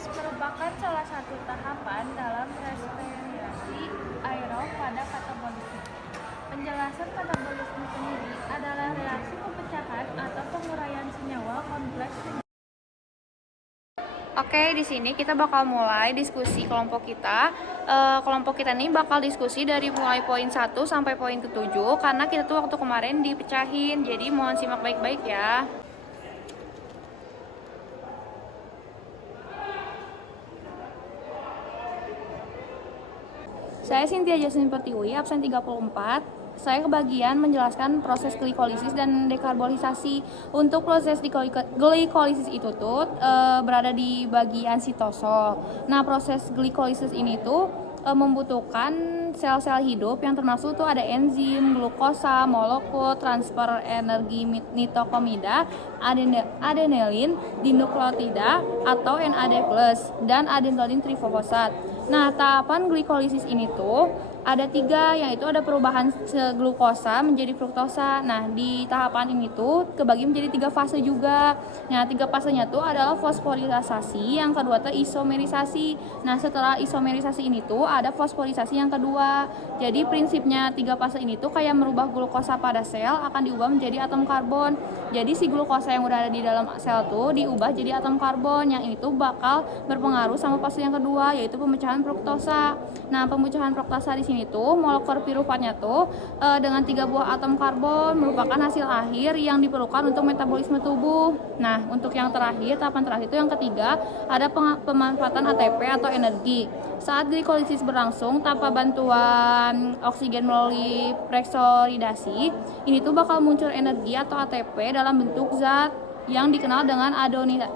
proses merupakan salah satu tahapan dalam respirasi aerob pada katabolisme. Penjelasan katabolisme sendiri adalah reaksi pemecahan atau penguraian senyawa kompleks. Oke, di sini kita bakal mulai diskusi kelompok kita. Kelompok kita ini bakal diskusi dari mulai poin 1 sampai poin ke-7 karena kita tuh waktu kemarin dipecahin. Jadi mohon simak baik-baik ya. Saya Cynthia Jasmine Pertiwi, absen 34. Saya kebagian menjelaskan proses glikolisis dan dekarbolisasi. Untuk proses glikolisis itu tuh berada di bagian sitosol. Nah, proses glikolisis ini tuh membutuhkan sel-sel hidup yang termasuk tuh ada enzim, glukosa, molekul, transfer energi nitokomida, adenelin, dinukleotida atau NAD+, dan adenosine trifosfat. Nah, tahapan glikolisis ini tuh ada 3, yaitu ada perubahan glukosa menjadi fruktosa. Nah, di tahapan ini tuh kebagi menjadi 3 fase juga. Nah, 3 fasenya tuh adalah fosforilisasi, yang kedua tuh isomerisasi. Nah, setelah isomerisasi ini tuh ada fosforisasi yang kedua. Jadi prinsipnya 3 fase ini tuh kayak merubah glukosa pada sel akan diubah menjadi atom karbon. Jadi si glukosa yang udah ada di dalam sel tuh diubah jadi atom karbon, yang ini tuh bakal berpengaruh sama fase yang kedua, yaitu pemecahan fruktosa. Nah, pemecahan fruktosa di sini tuh molekul piruvatnya tuh dengan 3 buah atom karbon merupakan hasil akhir yang diperlukan untuk metabolisme tubuh. Nah, untuk yang terakhir, tahapan terakhir itu yang ketiga, ada pemanfaatan ATP atau energi. Saat glikolisis berlangsung tanpa bantuan oksigen melalui pressurizasi, ini tuh bakal muncul energi atau ATP dalam bentuk zat yang dikenal dengan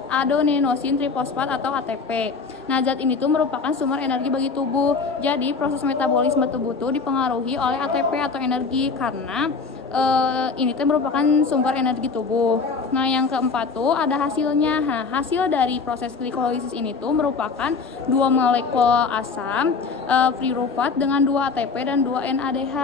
adenosine trifosfat atau ATP. Nah, zat ini tuh merupakan sumber energi bagi tubuh. Jadi, proses metabolisme tubuh tuh dipengaruhi oleh ATP atau energi karena ini tuh merupakan sumber energi tubuh. Nah, yang keempat tuh ada hasilnya. Nah, hasil dari proses glikolisis ini tuh merupakan 2 molekul asam piruvat dengan 2 ATP dan 2 NADH.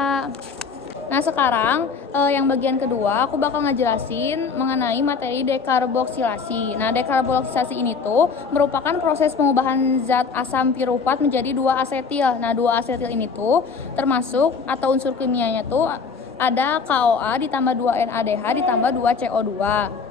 Nah, sekarang yang bagian kedua aku bakal ngejelasin mengenai materi dekarboksilasi. Nah, dekarboksilasi ini tuh merupakan proses pengubahan zat asam piruvat menjadi 2 asetil. Nah, 2 asetil ini tuh termasuk atau unsur kimianya tuh ada KOA ditambah 2 NADH ditambah 2 CO2.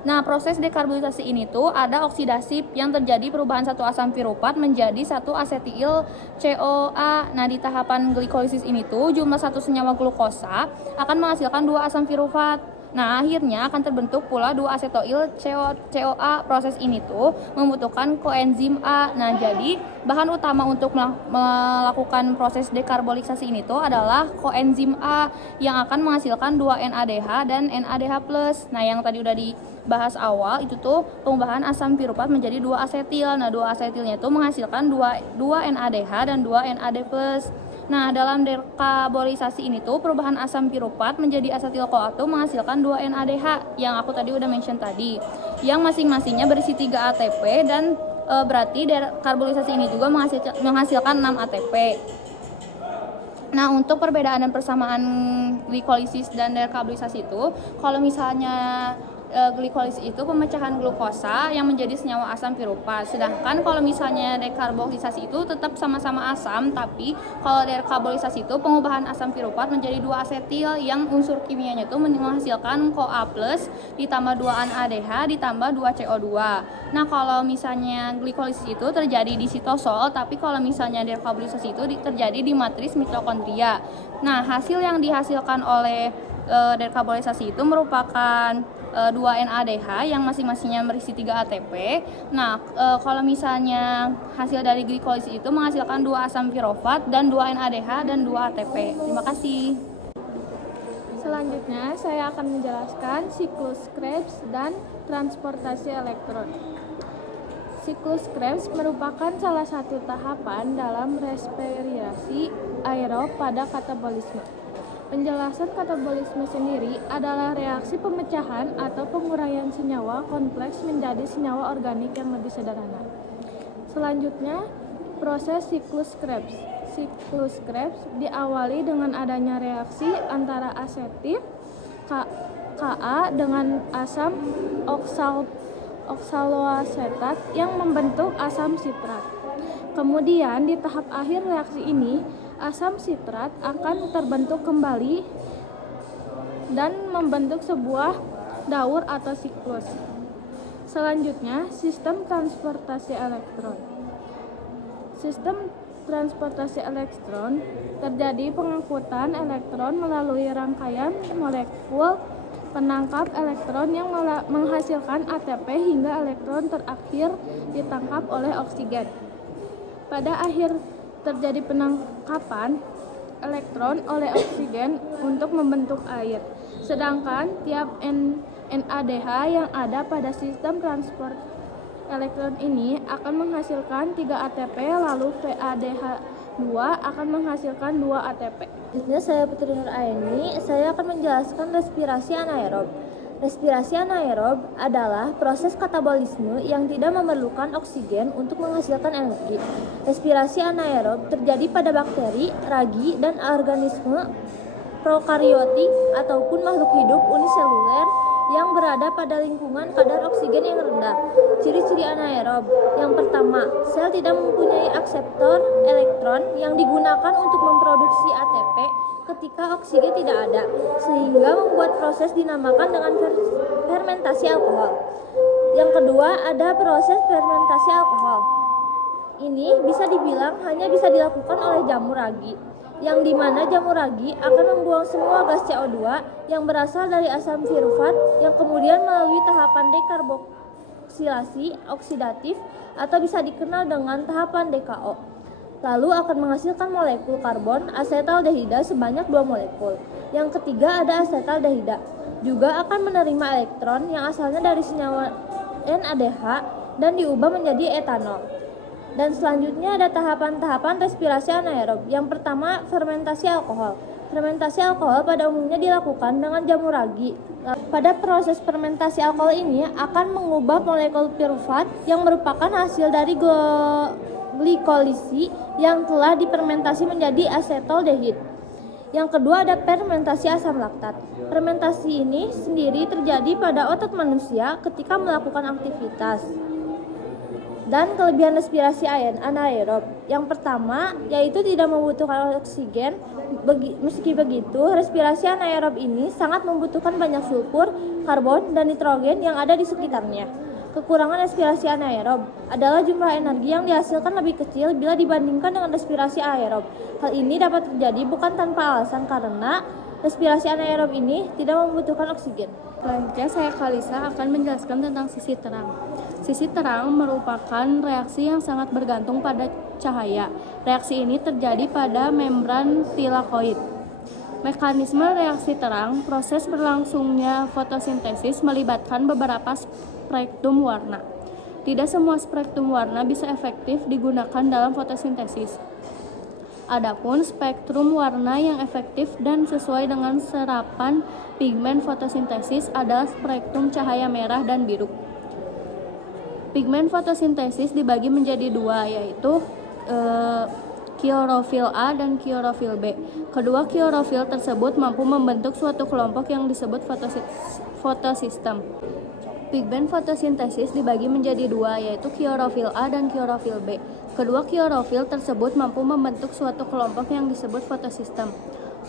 Nah, proses dekarbolisasi ini tuh ada oksidasi yang terjadi perubahan satu asam piruvat menjadi satu asetil CoA. Nah, di tahapan glikolisis ini tuh jumlah satu senyawa glukosa akan menghasilkan 2 asam piruvat. Nah, akhirnya akan terbentuk pula 2 asetoil CoA. Proses ini tuh membutuhkan koenzim A. Nah, jadi bahan utama untuk melakukan proses dekarbolisasi ini tuh adalah koenzim A yang akan menghasilkan 2 NADH dan NADH+. Nah, yang tadi udah dibahas awal itu tuh pengubahan asam piruvat menjadi 2 asetil. Nah, 2 asetilnya itu menghasilkan 2 NADH dan 2 NAD+. Nah, dalam dekarbolisasi ini tuh perubahan asam piruvat menjadi asetil-CoA tuh menghasilkan 2 NADH yang aku tadi udah mention tadi, yang masing-masingnya berisi 3 ATP dan berarti dekarbolisasi ini juga menghasilkan 6 ATP. Nah, untuk perbedaan dan persamaan glikolisis dan dekarbolisasi itu, kalau misalnya glikolisis itu pemecahan glukosa yang menjadi senyawa asam piruvat. Sedangkan kalau misalnya dekarbolisasi itu tetap sama-sama asam, tapi kalau dekarbolisasi itu pengubahan asam piruvat menjadi 2 asetil yang unsur kimianya itu menghasilkan CoA+ ditambah 2 NADH ditambah 2 CO2. Nah, kalau misalnya glikolisis itu terjadi di sitosol, tapi kalau misalnya dekarbolisasi itu terjadi di matris mitokondria. Nah, hasil yang dihasilkan oleh dekarbolisasi itu merupakan 2 NADH yang masing-masingnya berisi 3 ATP. Nah, kalau misalnya hasil dari glikolisis itu menghasilkan 2 asam piruvat dan 2 NADH dan 2 ATP. Terima kasih. Selanjutnya, saya akan menjelaskan siklus Krebs dan transportasi elektron. Siklus Krebs merupakan salah satu tahapan dalam respirasi aerob pada katabolisme. Penjelasan katabolisme sendiri adalah reaksi pemecahan atau penguraian senyawa kompleks menjadi senyawa organik yang lebih sederhana. Selanjutnya, proses siklus Krebs. Siklus Krebs diawali dengan adanya reaksi antara asetil Ka dengan asam oksaloasetat yang membentuk asam sitrat. Kemudian di tahap akhir reaksi ini, asam sitrat akan terbentuk kembali dan membentuk sebuah daur atau siklus. Selanjutnya, sistem transportasi elektron. Sistem transportasi elektron terjadi pengangkutan elektron melalui rangkaian molekul penangkap elektron yang menghasilkan ATP hingga elektron terakhir ditangkap oleh oksigen. Pada akhir terjadi penangkapan elektron oleh oksigen untuk membentuk air. Sedangkan tiap NADH yang ada pada sistem transport elektron ini akan menghasilkan 3 ATP, lalu VADH2 akan menghasilkan 2 ATP. Selanjutnya saya Putri Nur Aini, saya akan menjelaskan respirasi anaerob. Respirasi anaerob adalah proses katabolisme yang tidak memerlukan oksigen untuk menghasilkan energi. Respirasi anaerob terjadi pada bakteri, ragi, dan organisme prokariotik ataupun makhluk hidup uniseluler yang berada pada lingkungan kadar oksigen yang rendah. Ciri-ciri anaerob. Yang pertama, sel tidak mempunyai akseptor elektron yang digunakan untuk memproduksi ATP ketika oksigen tidak ada, sehingga membuat proses dinamakan dengan fermentasi alkohol. Yang kedua, ada proses fermentasi alkohol. Ini bisa dibilang hanya bisa dilakukan oleh jamur ragi, yang dimana jamur ragi akan membuang semua gas CO2 yang berasal dari asam pirufat yang kemudian melalui tahapan dekarboksilasi oksidatif atau bisa dikenal dengan tahapan DKO. Lalu akan menghasilkan molekul karbon asetaldehida sebanyak 2 molekul. Yang ketiga ada asetaldehida, juga akan menerima elektron yang asalnya dari senyawa NADH dan diubah menjadi etanol. Dan selanjutnya ada tahapan-tahapan respirasi anaerob. Yang pertama, fermentasi alkohol. Fermentasi alkohol pada umumnya dilakukan dengan jamur ragi. Pada proses fermentasi alkohol ini akan mengubah molekul pirufat yang merupakan hasil dari glikolisi yang telah difermentasi menjadi asetaldehid. Yang kedua ada fermentasi asam laktat. Fermentasi ini sendiri terjadi pada otot manusia ketika melakukan aktivitas. Dan kelebihan respirasi anaerob. Yang pertama, yaitu tidak membutuhkan oksigen. Meski begitu, respirasi anaerob ini sangat membutuhkan banyak sulfur, karbon, dan nitrogen yang ada di sekitarnya. Kekurangan respirasi anaerob adalah jumlah energi yang dihasilkan lebih kecil bila dibandingkan dengan respirasi aerob. Hal ini dapat terjadi bukan tanpa alasan karena respirasi anaerob ini tidak membutuhkan oksigen. Selanjutnya saya Kalisa akan menjelaskan tentang sisi terang. Sisi terang merupakan reaksi yang sangat bergantung pada cahaya. Reaksi ini terjadi pada membran tilakoid. Mekanisme reaksi terang, proses berlangsungnya fotosintesis melibatkan beberapa spektrum warna. Tidak semua spektrum warna bisa efektif digunakan dalam fotosintesis. Adapun spektrum warna yang efektif dan sesuai dengan serapan pigmen fotosintesis adalah spektrum cahaya merah dan biru. Pigmen fotosintesis dibagi menjadi 2, yaitu klorofil A dan klorofil B. Kedua klorofil tersebut mampu membentuk suatu kelompok yang disebut fotosistem. Pigmen fotosintesis dibagi menjadi 2, yaitu klorofil A dan klorofil B. Kedua klorofil tersebut mampu membentuk suatu kelompok yang disebut fotosistem.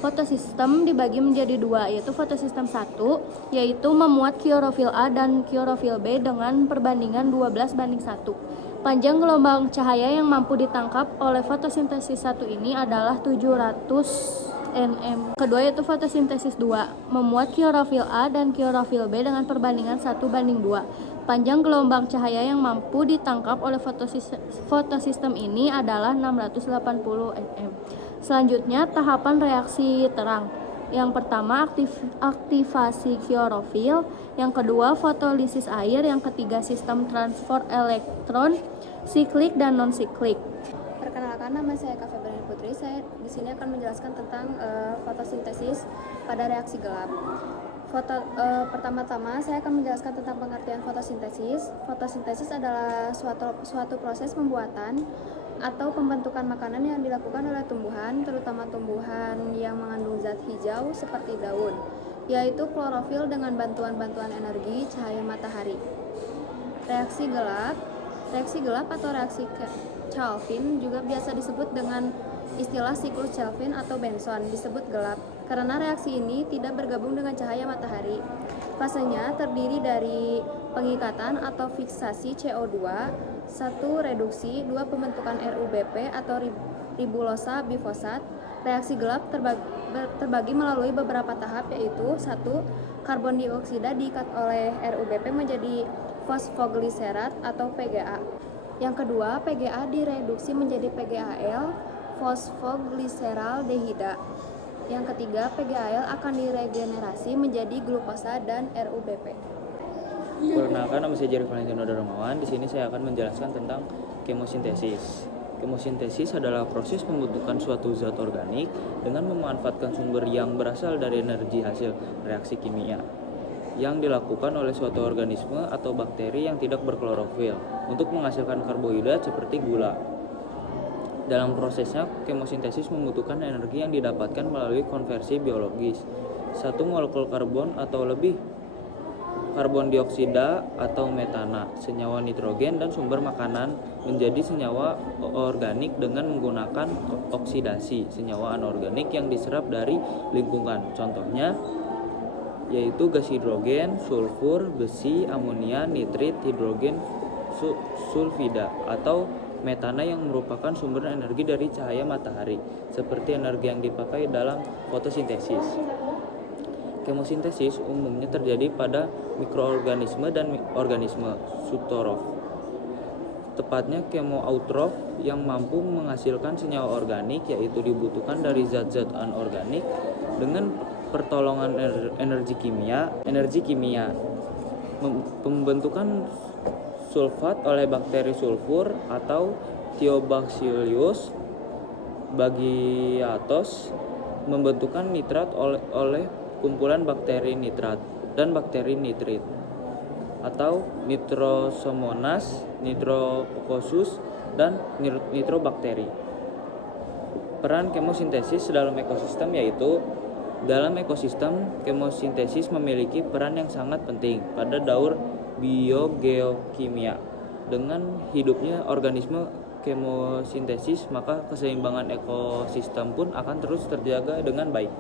Fotosistem dibagi menjadi 2, yaitu fotosistem 1, yaitu memuat klorofil A dan klorofil B dengan perbandingan 12:1. Panjang gelombang cahaya yang mampu ditangkap oleh fotosintesis 1 ini adalah 700 nm. Kedua yaitu fotosintesis 2, memuat klorofil A dan klorofil B dengan perbandingan 1:2. Panjang gelombang cahaya yang mampu ditangkap oleh fotosistem ini adalah 680 nm. Selanjutnya tahapan reaksi terang. Yang pertama aktivasi klorofil, yang kedua fotolisis air, yang ketiga sistem transport elektron, siklik dan non siklik. Perkenalkan, nama saya Kak Febriani Putri. Saya di sini akan menjelaskan tentang fotosintesis pada reaksi gelap. Pertama-tama saya akan menjelaskan tentang pengertian fotosintesis. Fotosintesis adalah suatu proses pembuatan atau pembentukan makanan yang dilakukan oleh tumbuhan, terutama tumbuhan yang mengandung zat hijau seperti daun, yaitu klorofil dengan bantuan energi cahaya matahari. Reaksi gelap atau reaksi Calvin juga biasa disebut dengan istilah siklus Calvin atau Benson disebut gelap karena reaksi ini tidak bergabung dengan cahaya matahari. Fasenya terdiri dari pengikatan atau fiksasi CO2, 1 reduksi, 2 pembentukan RuBP atau ribulosa bifosat. Reaksi gelap terbagi melalui beberapa tahap yaitu 1. Karbon dioksida diikat oleh RuBP menjadi fosfogliserat atau PGA. Yang kedua, PGA direduksi menjadi PGAL, fosfogliseraldehida. Yang ketiga, PGAL akan diregenerasi menjadi glukosa dan RuBP. Perkenalkan, nama saya Jerry Valentino Darmawan. Di sini saya akan menjelaskan tentang kemosintesis. Kemosintesis adalah proses pembentukan suatu zat organik dengan memanfaatkan sumber yang berasal dari energi hasil reaksi kimia yang dilakukan oleh suatu organisme atau bakteri yang tidak berklorofil untuk menghasilkan karbohidrat seperti gula. Dalam prosesnya, kemosintesis membutuhkan energi yang didapatkan melalui konversi biologis. 1 molekul karbon atau lebih karbon dioksida atau metana, senyawa nitrogen dan sumber makanan menjadi senyawa organik dengan menggunakan oksidasi senyawa anorganik yang diserap dari lingkungan. Contohnya yaitu gas hidrogen, sulfur, besi, amonia, nitrit, hidrogen sulfida atau metana yang merupakan sumber energi dari cahaya matahari, seperti energi yang dipakai dalam fotosintesis. Kemosintesis umumnya terjadi pada mikroorganisme dan organisme sutoraf. Tepatnya kemoautrof yang mampu menghasilkan senyawa organik, yaitu dibutuhkan dari zat-zat anorganik dengan pertolongan energi kimia. Pembentukan sulfat oleh bakteri sulfur atau Thiobacillus bagiatos membentukan nitrat oleh kumpulan bakteri nitrat dan bakteri nitrit atau Nitrosomonas, Nitrococcus dan nitrobakteri. Peran kemosintesis dalam ekosistem yaitu dalam ekosistem kemosintesis memiliki peran yang sangat penting pada daur biogeokimia. Dengan hidupnya organisme kemosintesis, maka keseimbangan ekosistem pun akan terus terjaga dengan baik.